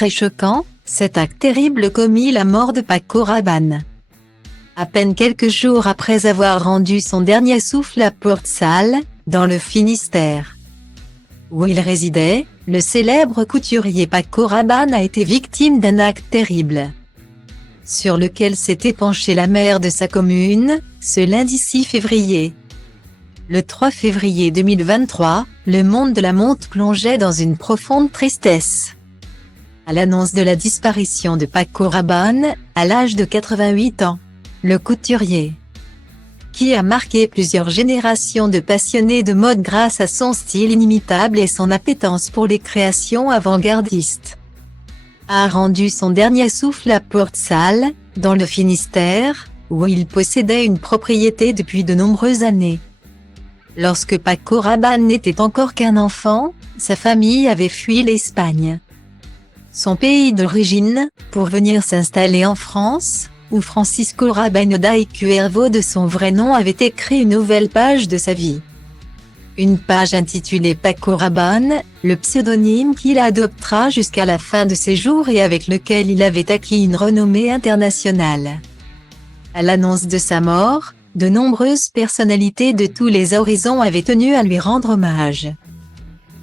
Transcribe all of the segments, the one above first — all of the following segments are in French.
très choquant, cet acte terrible commis la mort de Paco Rabanne. À peine quelques jours après avoir rendu son dernier souffle à Port-Salle, dans le Finistère, où il résidait, le célèbre couturier Paco Rabanne a été victime d'un acte terrible, sur lequel s'était penchée la maire de sa commune, ce lundi 6 février. Le 3 février 2023, le monde de la mode plongeait dans une profonde tristesse à l'annonce de la disparition de Paco Rabanne, à l'âge de 88 ans. Le couturier, qui a marqué plusieurs générations de passionnés de mode grâce à son style inimitable et son appétence pour les créations avant-gardistes, a rendu son dernier souffle à Port-Salle, dans le Finistère, où il possédait une propriété depuis de nombreuses années. Lorsque Paco Rabanne n'était encore qu'un enfant, sa famille avait fui l'Espagne, son pays d'origine, pour venir s'installer en France, où Francisco Rabanne y Cuervo de son vrai nom avait écrit une nouvelle page de sa vie. Une page intitulée Paco Rabanne, le pseudonyme qu'il adoptera jusqu'à la fin de ses jours et avec lequel il avait acquis une renommée internationale. À l'annonce de sa mort, de nombreuses personnalités de tous les horizons avaient tenu à lui rendre hommage.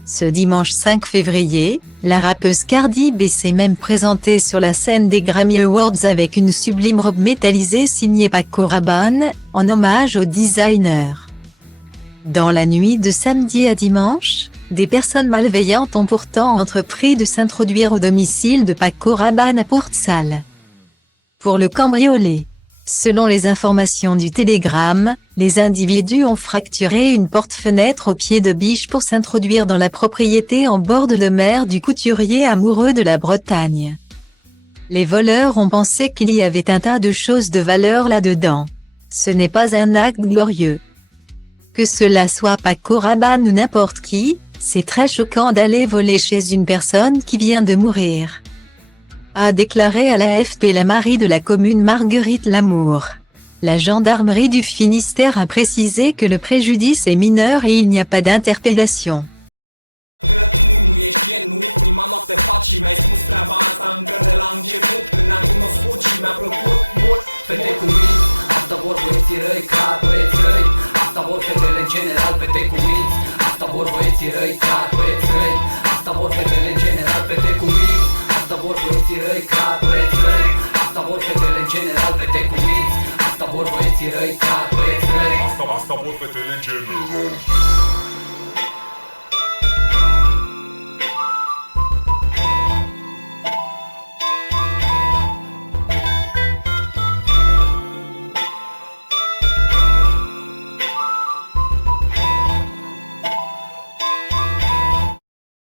Ce dimanche 5 février, la rappeuse Cardi B s'est même présentée sur la scène des Grammy Awards avec une sublime robe métallisée signée Paco Rabanne, en hommage au designer. Dans la nuit de samedi à dimanche, des personnes malveillantes ont pourtant entrepris de s'introduire au domicile de Paco Rabanne à Port-Salle pour le cambrioler. Selon les informations du Télégramme, les individus ont fracturé une porte-fenêtre au pied de biche pour s'introduire dans la propriété en bord de mer du couturier amoureux de la Bretagne. Les voleurs ont pensé qu'il y avait un tas de choses de valeur là-dedans. Ce n'est pas un acte glorieux. Que cela soit Paco Rabanne ou n'importe qui, c'est très choquant d'aller voler chez une personne qui vient de mourir, a déclaré à l'AFP la mari de la commune Marguerite Lamour. La gendarmerie du Finistère a précisé que le préjudice est mineur et il n'y a pas d'interpellation. Asta vor băieții răi, car băieți răi. Asta vor fetele în general, fete cu minți. Asta vor băieții răi, car băieți răi. Asta vor fetele în general.